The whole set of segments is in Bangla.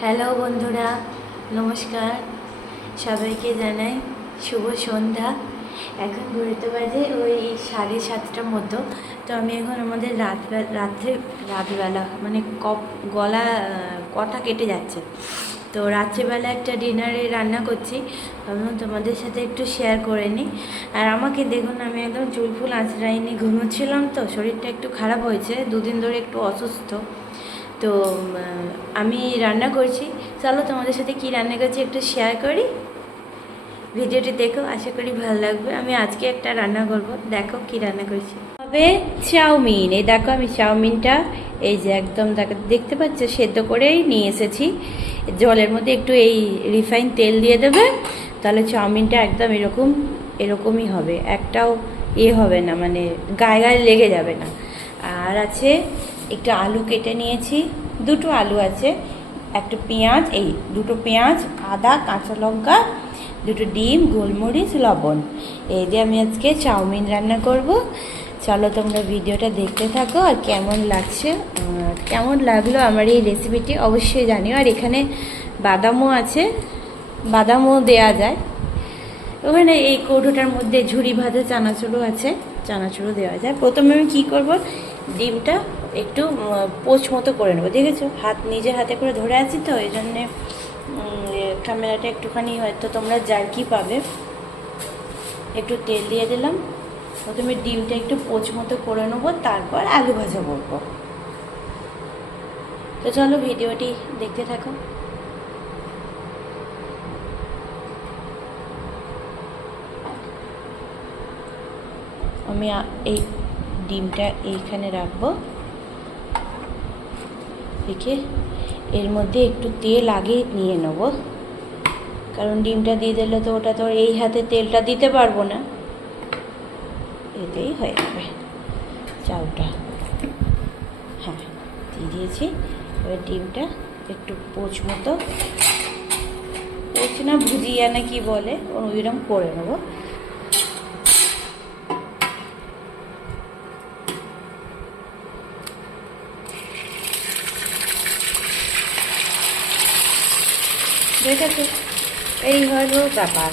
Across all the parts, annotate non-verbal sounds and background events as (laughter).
হ্যালো বন্ধুরা, নমস্কার। সবাইকে জানাই শুভ সন্ধ্যা। এখন ঘুরতে বাজে ওই সাড়ে সাতটার মতো। তো আমি এখন আমাদের রাত রাত্রে, রাতবেলা মানে কপ, গলা কথা কেটে যাচ্ছে। তো রাত্রেবেলা একটা ডিনারে রান্না করছি। ভাবলাম তোমাদের সাথে একটু শেয়ার করে নিই। আর আমাকে দেখুন, আমি একদম চুল ফুল আঁচড়াইনি, ঘুমোচ্ছিলাম তো, শরীরটা একটু খারাপ হয়েছে। দুদিন ধরে একটু অসুস্থ। তো আমি রান্না করছি। চলো তোমাদের সাথে কি রান্না করছি একটু শেয়ার করি। ভিডিওটি দেখো, আশা করি ভালো লাগবে। আমি আজকে একটা রান্না করব। দেখো কি রান্না করছি। হবে চাউমিন। এই দেখো আমি চাউমিনটা, এই যে একদম দেখো- দেখতে পাচ্ছ, সেদ্ধ করেই নিয়ে এসেছি। জলের মধ্যে একটু এই রিফাইন তেল দিয়ে দেবে, তাহলে চাউমিনটা একদম এরকম, এরকমই হবে। একটাও এ হবে না মানে গায়ে গায়ে লেগে যাবে না। আর আছে একটু আলু কেটে নিয়েছি। দুটো আলু আছে, একটা পেঁয়াজ, এই দুটো পেঁয়াজ, আদা, কাঁচা লঙ্কা, দুটো ডিম, গোলমরিচ, লবণ। এই দিয়ে আমি আজকে চাউমিন রান্না করব। চলো তোমরা ভিডিওটা দেখতে থাকো আর কেমন লাগছে কেমন লাগল আমার এই রেসিপিটি অবশ্যই জানিও। আর এখানে বাদামও আছে, বাদামও দেয়া যায়। ওখানে এই কৌটোটার মধ্যে ঝুরি ভাজা চানাচুরও আছে, চানাচুরও দেওয়া যায়। প্রথমে আমি কি করব, ডিমটা একটু পোচ মতো করে নেব। দেখেছ? হাত নিজে হাতে করে ধরে আছি তো, এই জন্যে ক্যামেরাটা একটুখানি হয়তো তোমরা জার্কি পাবে। একটু তেল দিয়ে দিলাম। প্রথমে ডিমটা একটু পোচ মতো করে নেব, তারপর আলু ভাজা করব। তো চলো ভিডিওটি দেখতে থাকো। আমি এই ডিমটা এইখানে রাখব। রেখে এর মধ্যে একটু তেল আগে নিয়ে নেব। কারণ ডিমটা দিয়ে দিলে তো ওটা তো এই হাতে তেলটা দিতে পারব না। এতেই হয়ে যাবে চাউটা। হ্যাঁ দিয়ে দিয়েছি। এবার ডিমটা একটু পোচ মতো। পোচ না, ভুজিয়া না কি বলে ওইরকম করে নেব। দেখেছ? এই হলো ব্যাপার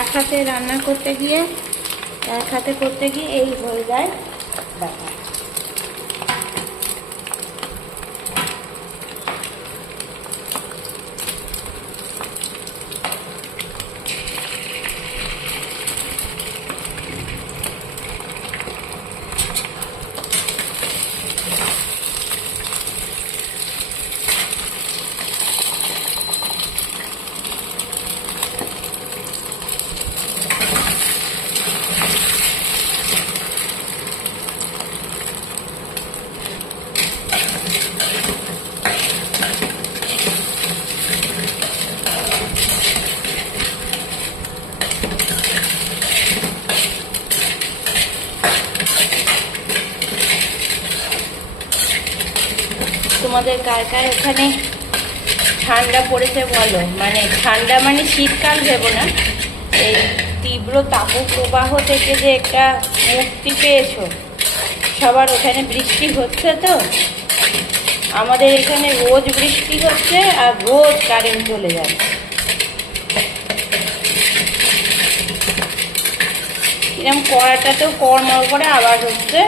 এক হাতে রান্না করতে গিয়ে, এক হাতে করতে গিয়ে এই হয়ে যায় ব্যাপার। তোমাদের কার কার ওখানে ঠান্ডা পড়েছে বলো? মানে ঠান্ডা মানে শীতকাল ভেবো না। এই তীব্র তাপপ্রবাহ থেকে যে একটা মুক্তি পেয়েছ। সবার ওখানে বৃষ্টি হচ্ছে তো? আমাদের এখানে রোজ বৃষ্টি হচ্ছে আর রোজ কারেন্ট চলে যাচ্ছে। এরকম কড়াটাতেও কড়মড় করে আবার হচ্ছে।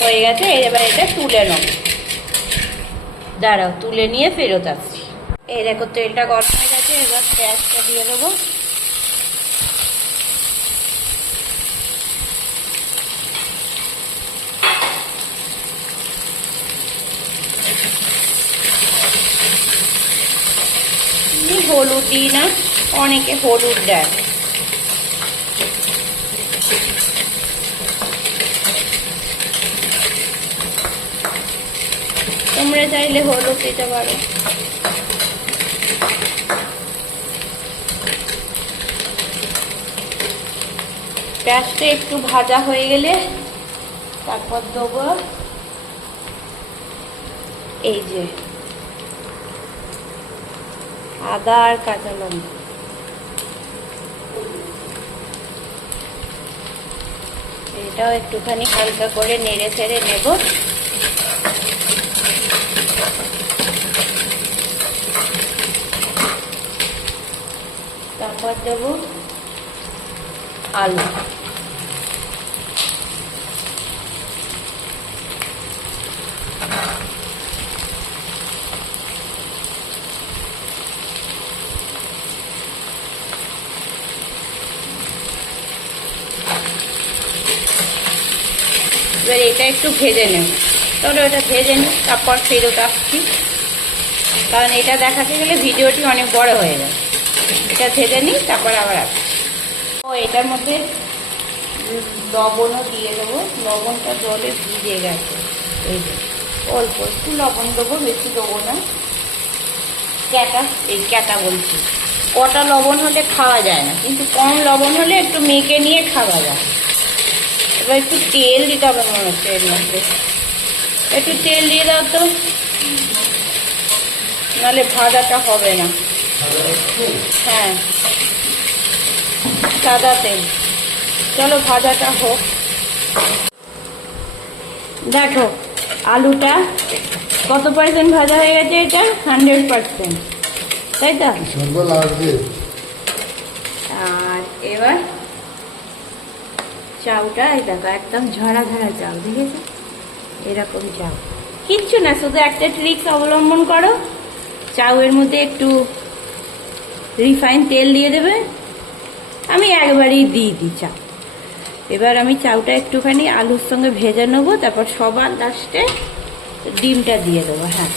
হয়ে গেছে, এবার এটা তুলে নেব দাঁড়াও, তুলে নিয়ে ফেরত আসছি। এই দেখো, তেলটা গরম হয়ে গেছে, এবার পেঁয়াজটা দিয়ে দেবো। হলুদ দিই না, অনেকে হলুদ দেয়। তোমরা চাইলে হলুদ দিতে পারো। পেঁয়াজটা একটু ভাজা হয়ে গেলে তারপর দেবো এই যে আদা আর কাঁচা লঙ্কা। এটাও একটুখানি হালকা করে নেড়ে ছেড়ে নেব। তারপর দেব আলু। এবার এটা একটু ভেজে নেব। চলো এটা ভেজে নিই তারপর ফেরত আসছি। কারণ এটা দেখাতে গেলে ভিডিওটি অনেক বড় হয়ে যায়। এটা ভেজে নিই, তারপর আবার আসছি। ও, এটার মধ্যে লবণও দিয়ে দেবো। লবণটা জলে ভিজে গেছে। এই যে, অল্প একটু লবণ দেবো, বেশি দেবো না। ক্যাটা, এই ক্যাটা বলছি। কটা লবণ হলে খাওয়া যায় না, কিন্তু কম লবণ হলে একটু মেখে নিয়ে খাওয়া যায়। এবার একটু তেল দিতে হবে মনে হচ্ছে এর মধ্যে। একটু তেল দিয়ে দাও তো। নাহলে ভাজাটা হবে না। হ্যাঁ। সাদা তেল। চলো ভাজাটা হোক। দেখো আলুটা কত পার্সেন্ট ভাজা হয়ে গেছে এটা? হান্ড্রেড পার্সেন্ট তাই তো? আর এবার চাউটা এই দেখো একদম ঝরা ঝরা চাউ দেখেছ? এরকম চাউ কিচ্ছু না, শুধু একটা ট্রিক্স অবলম্বন করো। চাউয়ের মধ্যে একটু রিফাইন তেল দিয়ে দেবে। আমি একবারই দিয়ে দিই চাউ এবার আমি চাউটা একটুখানি আলুর সঙ্গে ভেজে নেব, তারপর সবার লাস্টে ডিমটা দিয়ে দেবো হ্যাঁ।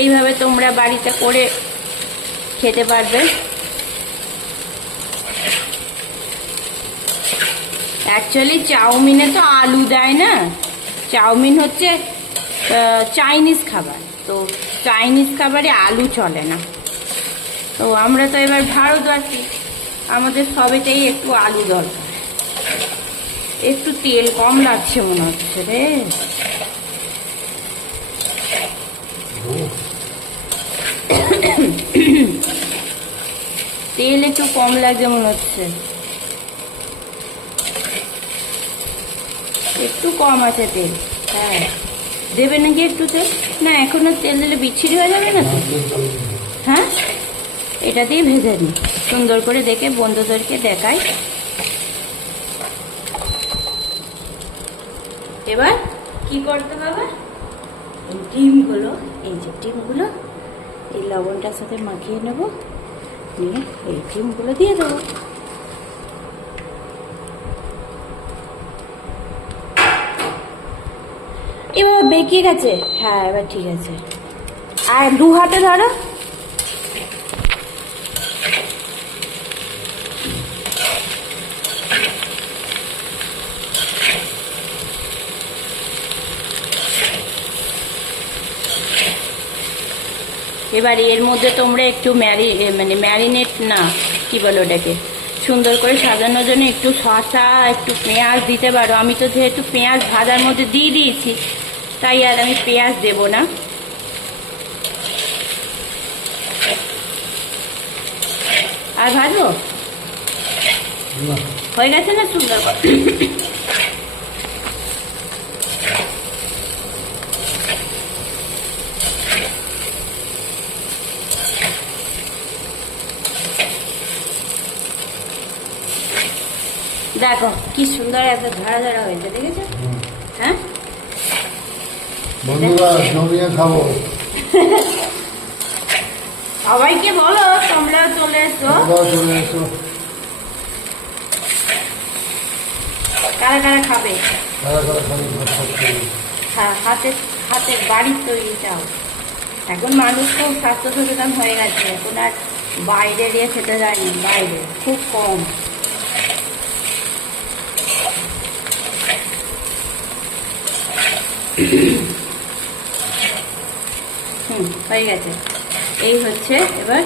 এইভাবে তোমরা বাড়িতে করে খেতে পারবে। অ্যাকচুয়ালি চাউমিনে তো আলু দেয় না। চাউমিন হচ্ছে চাইনিজ খাবার। তো চাইনিজ খাবারে আলু চলে না। তো আমরা তো এবার ভারতবাসী। আমাদের সবেতেই একটু আলু দরকার। একটু তেল কম লাগছে মনে হচ্ছে রে। (coughs) তেল একটু কম লাগছে মনে হচ্ছে। একটু কম আছে তেল। হ্যাঁ। দেবে নাকি একটু তেল না, এখনও তেল দিলে বিচ্ছিরি হয়ে যাবে না তো? হ্যাঁ? এটা দিয়ে ভেজে নিই। সুন্দর করে দেখে বন্ধুদেরকে দেখাই। এবার কি করতে হবে? এই ডিমগুলো, এই যে ডিমগুলো, এই লবণটার সাথে মাখিয়ে নেব। নিয়ে এই ডিমগুলো দিয়ে দেবো এবার বেঁকে গেছে? হ্যাঁ এবার ঠিক আছে। আর দু হাতে ধরো। এবার এর মধ্যে তোমরা একটু ম্যারি মানে ম্যারিনেট, না, কি বলো ওটাকে? সুন্দর করে সাজানোর জন্য একটু শসা, একটু পেঁয়াজ দিতে পারো। আমি তো যেহেতু পেঁয়াজ ভাজার মধ্যে দিয়ে দিয়েছি তাই আর আমি পেঁয়াজ দেব না আর ভাজবো হয়ে গেছে না সুন্দর? দেখো কি সুন্দর একটা ঝরা ঝরা হয়েছে দেখেছ। হ্যাঁ বন্ধুরা জমিয়ে খাব। (laughs) সবাইকে বলো তোমরাও চলে এসো। চলে এসো। কারা কারা খাবে? কারা কারা খাবে হা- হাতের হাতের বাড়ির তৈরি চাও। এখন মানুষ খুব স্বাস্থ্য সচেতন হয়ে গেছে। এখন আর বাইরে দিয়ে খেতে যায়নি বাইরে খুব কম। (coughs) হুম, হয়ে গেছে। এই হচ্ছে, এবার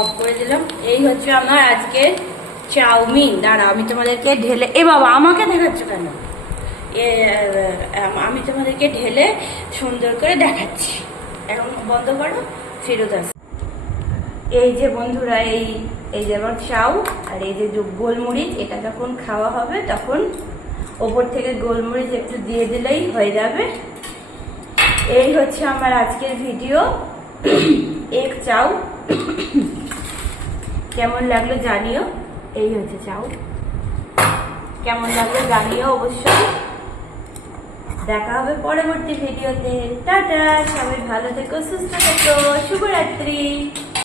অফ করে দিলাম। এই হচ্ছে আমার আজকের চাউমিন। দাঁড়া, আমি তোমাদেরকে ঢেলে, এ বাবা, আমাকে দেখাচ্ছ কেন? আমি তোমাদেরকে ঢেলে সুন্দর করে দেখাচ্ছি। এখন বন্ধ করো, ফেরত আস। এই যে বন্ধুরা, এই এই যে আমার চাউ আর এই যে গোলমরিচ, এটা যখন খাওয়া হবে, তখন ওপর থেকে গোলমরিচ একটু দিয়ে দিলেই হয়ে যাবে। এই হচ্ছে আমার আজকের ভিডিও। এক চাউ। কেমন লাগল জানিও। এই হচ্ছে চাউ। কেমন লাগল জানিও অবশ্যই। দেখা হবে পরবর্তী ভিডিওতে। টাটা, সবাই ভালো থেকো, সুস্থ থেকো। শুভরাত্রি।